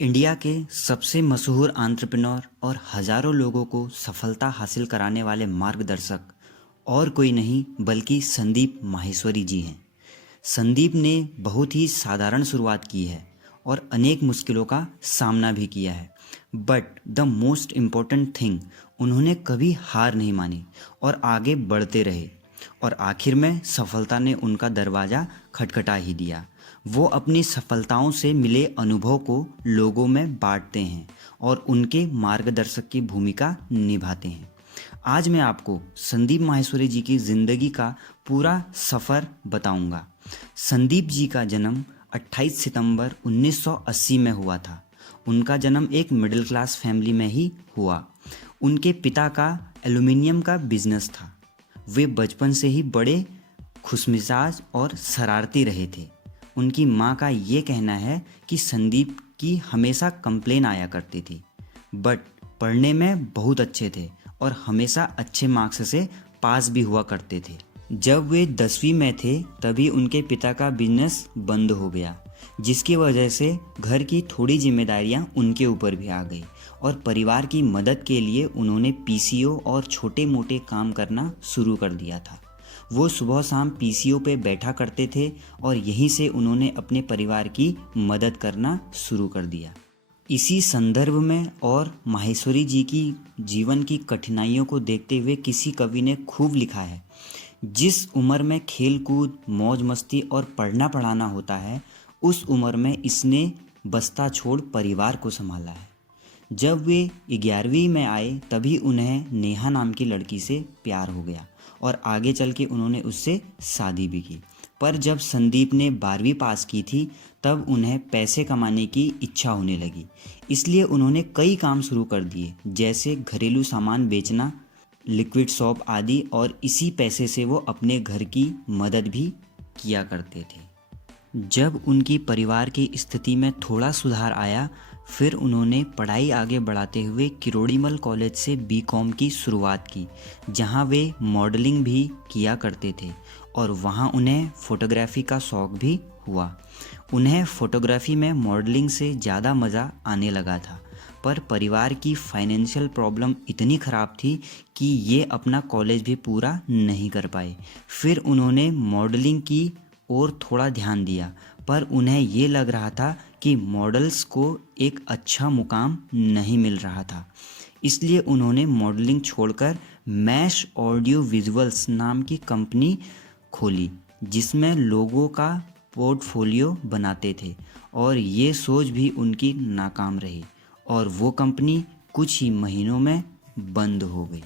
India के सबसे मशहूर एंटरप्रेन्योर और हजारों लोगों को सफलता हासिल कराने वाले मार्गदर्शक और कोई नहीं बल्कि संदीप माहेश्वरी जी हैं। संदीप ने बहुत ही साधारण शुरुआत की है और अनेक मुश्किलों का सामना भी किया है, but the most important thing, उन्होंने कभी हार नहीं मानी और आगे बढ़ते रहे और आखिर में सफलता ने उनका दरवाज़ा खटखटा ही दिया। वो अपनी सफलताओं से मिले अनुभव को लोगों में बांटते हैं और उनके मार्गदर्शक की भूमिका निभाते हैं। आज मैं आपको संदीप माहेश्वरी जी की ज़िंदगी का पूरा सफ़र बताऊंगा। संदीप जी का जन्म 28 सितंबर 1980 में हुआ था। उनका जन्म एक मिडिल क्लास फैमिली में ही हुआ। उनके पिता का एल्युमिनियम का बिजनेस था। वे बचपन से ही बड़े खुशमिजाज और शरारती रहे थे। उनकी माँ का ये कहना है कि संदीप की हमेशा कंप्लेन आया करती थी, बट पढ़ने में बहुत अच्छे थे और हमेशा अच्छे मार्क्स से पास भी हुआ करते थे। जब वे 10वीं में थे तभी उनके पिता का बिजनेस बंद हो गया, जिसकी वजह से घर की थोड़ी जिम्मेदारियां उनके ऊपर भी आ गई और परिवार की मदद के लिए उन्होंने पीसीओ और छोटे मोटे काम करना शुरू कर दिया था। वो सुबह शाम पीसीओ पे बैठा करते थे और यहीं से उन्होंने अपने परिवार की मदद करना शुरू कर दिया। इसी संदर्भ में और माहेश्वरी जी की जीवन की कठिनाइयों को देखते हुए किसी कवि ने खूब लिखा है, जिस उम्र में खेल कूद, मौज मस्ती और पढ़ना पढ़ाना होता है, उस उम्र में इसने बस्ता छोड़ परिवार को संभाला है। जब वे 11वीं में आए तभी उन्हें नेहा नाम की लड़की से प्यार हो गया और आगे चल के उन्होंने उससे शादी भी की। पर जब संदीप ने 12वीं पास की थी तब उन्हें पैसे कमाने की इच्छा होने लगी, इसलिए उन्होंने कई काम शुरू कर दिए, जैसे घरेलू सामान बेचना, लिक्विड शॉप आदि, और इसी पैसे से वो अपने घर की मदद भी किया करते थे। जब उनकी परिवार की स्थिति में थोड़ा सुधार आया, फिर उन्होंने पढ़ाई आगे बढ़ाते हुए किरोड़ीमल कॉलेज से बीकॉम की शुरुआत की, जहां वे मॉडलिंग भी किया करते थे और वहां उन्हें फ़ोटोग्राफी का शौक़ भी हुआ। उन्हें फ़ोटोग्राफी में मॉडलिंग से ज़्यादा मज़ा आने लगा था, पर परिवार की फाइनेंशियल प्रॉब्लम इतनी ख़राब थी कि ये अपना कॉलेज भी पूरा नहीं कर पाए। फिर उन्होंने मॉडलिंग की और थोड़ा ध्यान दिया, पर उन्हें ये लग रहा था कि मॉडल्स को एक अच्छा मुकाम नहीं मिल रहा था। इसलिए उन्होंने मॉडलिंग छोड़कर मैश ऑडियो विजुअल्स नाम की कंपनी खोली, जिसमें लोगों का पोर्टफोलियो बनाते थे, और ये सोच भी उनकी नाकाम रही और वो कंपनी कुछ ही महीनों में बंद हो गई।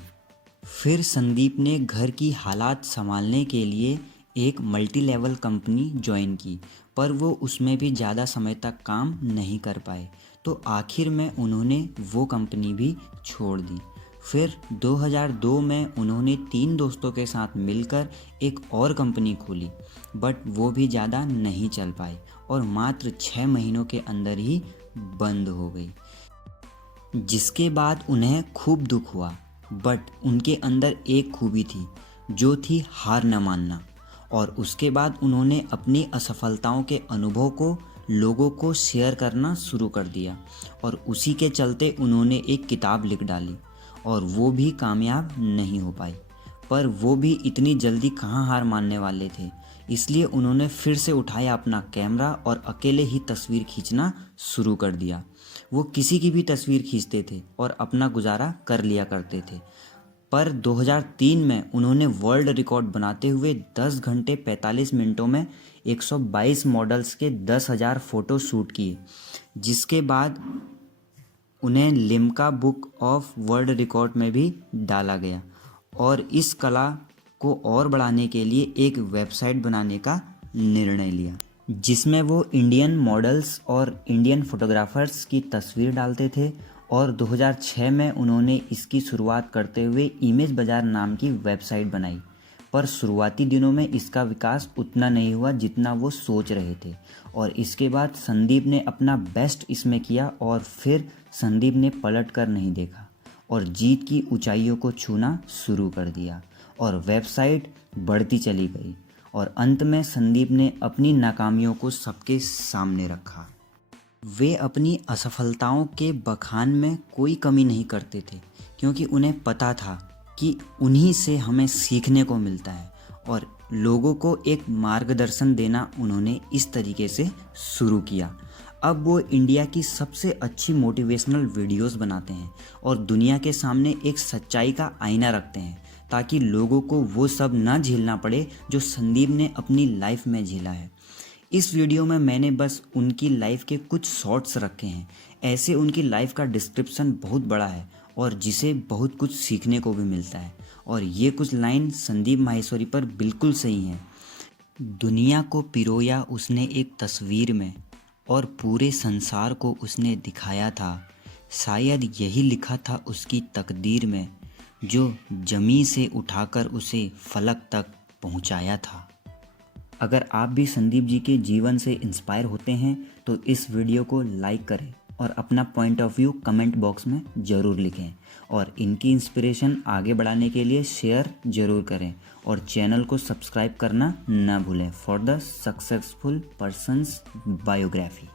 फिर संदीप ने घर की हालात संभालने के लिए एक मल्टी लेवल कंपनी ज्वाइन की, पर वो उसमें भी ज़्यादा समय तक काम नहीं कर पाए, तो आखिर में उन्होंने वो कंपनी भी छोड़ दी। फिर 2002 में उन्होंने 3 दोस्तों के साथ मिलकर एक और कंपनी खोली, बट वो भी ज़्यादा नहीं चल पाई और मात्र 6 महीनों के अंदर ही बंद हो गई, जिसके बाद उन्हें खूब दुख हुआ। बट उनके अंदर एक खूबी थी, जो थी हार न मानना, और उसके बाद उन्होंने अपनी असफलताओं के अनुभव को लोगों को शेयर करना शुरू कर दिया और उसी के चलते उन्होंने एक किताब लिख डाली और वो भी कामयाब नहीं हो पाई। पर वो भी इतनी जल्दी कहाँ हार मानने वाले थे, इसलिए उन्होंने फिर से उठाया अपना कैमरा और अकेले ही तस्वीर खींचना शुरू कर दिया। वो किसी की भी तस्वीर खींचते थे और अपना गुजारा कर लिया करते थे। पर 2003 में उन्होंने वर्ल्ड रिकॉर्ड बनाते हुए 10 घंटे 45 मिनटों में 122 मॉडल्स के 10,000 फ़ोटो शूट किए, जिसके बाद उन्हें Limca book of world record में भी डाला गया और इस कला को और बढ़ाने के लिए एक वेबसाइट बनाने का निर्णय लिया, जिसमें वो इंडियन मॉडल्स और इंडियन फोटोग्राफर्स की तस्वीर डालते थे। और 2006 में उन्होंने इसकी शुरुआत करते हुए इमेज बाज़ार नाम की वेबसाइट बनाई, पर शुरुआती दिनों में इसका विकास उतना नहीं हुआ जितना वो सोच रहे थे। और इसके बाद संदीप ने अपना बेस्ट इसमें किया और फिर संदीप ने पलट कर नहीं देखा और जीत की ऊंचाइयों को छूना शुरू कर दिया और वेबसाइट बढ़ती चली गई और अंत में संदीप ने अपनी नाकामियों को सबके सामने रखा। वे अपनी असफलताओं के बखान में कोई कमी नहीं करते थे, क्योंकि उन्हें पता था कि उन्हीं से हमें सीखने को मिलता है। और लोगों को एक मार्गदर्शन देना उन्होंने इस तरीके से शुरू किया। अब वो इंडिया की सबसे अच्छी मोटिवेशनल वीडियोस बनाते हैं और दुनिया के सामने एक सच्चाई का आईना रखते हैं, ताकि लोगों को वो सब ना झेलना पड़े जो संदीप ने अपनी लाइफ में झेला है। इस वीडियो में मैंने बस उनकी लाइफ के कुछ शॉर्ट्स रखे हैं। ऐसे उनकी लाइफ का डिस्क्रिप्शन बहुत बड़ा है और जिसे बहुत कुछ सीखने को भी मिलता है। और ये कुछ लाइन संदीप माहेश्वरी पर बिल्कुल सही हैं। दुनिया को पिरोया उसने एक तस्वीर में और पूरे संसार को उसने दिखाया था। शायद यही लिखा था उसकी तकदीर में, जो जमी से उठाकर उसे फलक तक पहुंचाया था। अगर आप भी संदीप जी के जीवन से इंस्पायर होते हैं तो इस वीडियो को लाइक करें और अपना point of view comment box में ज़रूर लिखें। और इनकी इंस्पिरेशन आगे बढ़ाने के लिए शेयर ज़रूर करें और चैनल को सब्सक्राइब करना ना भूलें for the successful persons biography.